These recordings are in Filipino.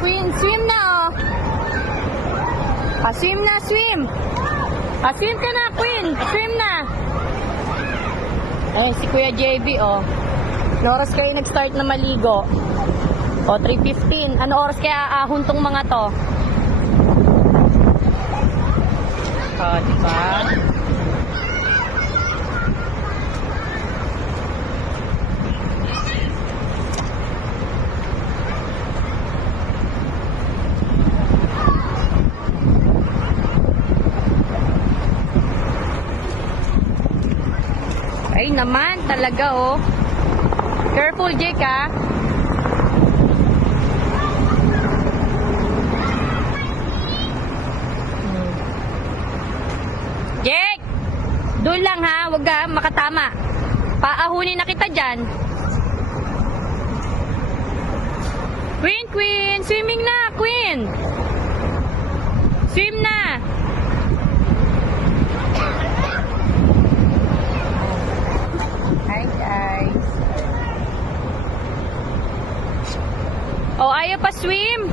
Queen, swim na, oh. Swim na, swim. Swim ka na, Queen. Swim na. Ay, si Kuya JB, oh. Ano oras kayo nag-start na maligo? 3:15. Ano oras kaya ahon tong mga to? Diba? Ay naman, talaga oh. Careful, Jake, ha? Jake! Doon lang, ha? Huwag ka makatama. Paahunin na kita dyan. Queen, Queen! Swimming na, Queen! Swim na! Hi, guys. Oh, ayaw pa swim?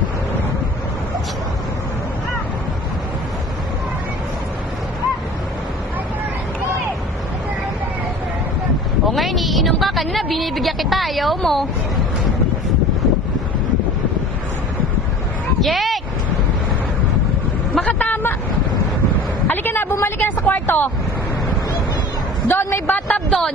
O ngayon, iinom ka. Kanina, binibigyan kita. Ayaw mo. Jake! Makatama. Halika na, bumalik ka na sa kwarto. Doon, may bathtub doon.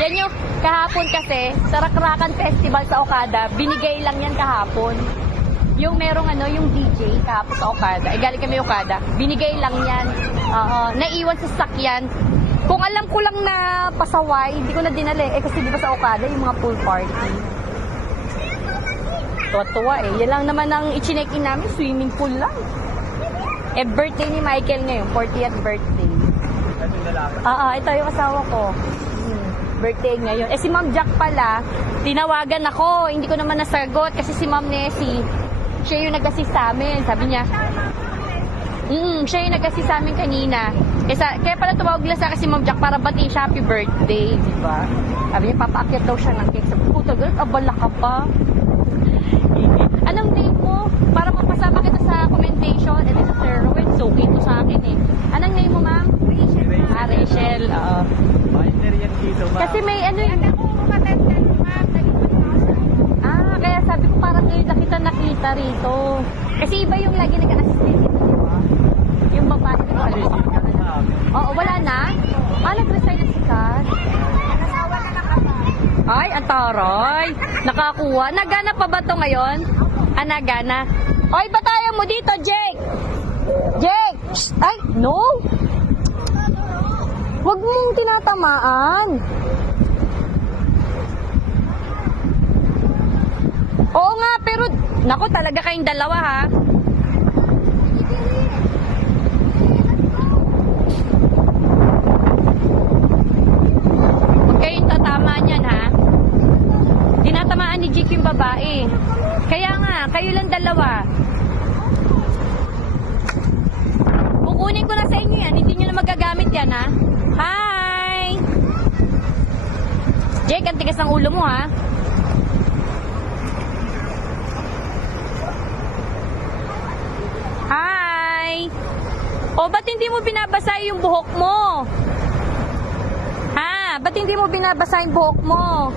Yan yung kahapon kasi, sa Rakrakan Festival sa Okada, binigay lang yan kahapon. Yung merong yung DJ kahapon sa Okada, galing kami Okada, binigay lang yan. Naiwan sa sakyan. Kung alam ko lang na pasaway, hindi ko na dinali. Kasi di ba sa Okada, yung mga pool party. Tuwa-tuwa eh. Yan lang naman ang i-check-in namin, swimming pool lang. Birthday ni Michael ngayon, 40th birthday. Ito yung asawa ko. Birthday ngayon. Si Ma'am Jack pala, tinawagan ako. Hindi ko naman nasagot kasi si Ma'am Nessie, siya yung nag-assist sa amin. Sabi niya, siya yung nag-assist sa amin kanina. Kaya pala tumawag lang sa akin si Ma'am Jack para batiin siya happy birthday, di ba? Sabi niya, papaakyat daw siya ng cake. Sabi ko, tagal, abala ka pa. Anong name mo? Para mapasama kita sa commendation. Ito sa Sir Rowan, so okay to sa akin eh. Anong name mo, ma'am? Rachel. Rachel, oo. Kasi may kaya sabi ko parang ngayon na kita nakita rito. Kasi iba yung lagi nag-assist dito, di ba? Yung babae ko Oo, wala na? Nag-resign na si Kat. Ay, ang taray. Nakakuha. Nagana pa ba to ngayon? Nagana. Oy, batayan mo dito, Jake! Jake! Shh! Ay, no! Huwag mong tinatamaan. Oo nga, pero naku, talaga kayong dalawa, ha? Huwag kayong tatama niyan, ha? Tinatamaan ni Jake yung babae. Kaya nga, kayo lang dalawa. Kukunin ko na sa inyo yan. Hindi nyo na magagamit yan, ha? Hi! Jake, ang tigas ng ulo mo, ha? Hi! O, ba't hindi mo binabasa yung buhok mo? Ha? Ba't hindi mo binabasa yung buhok mo?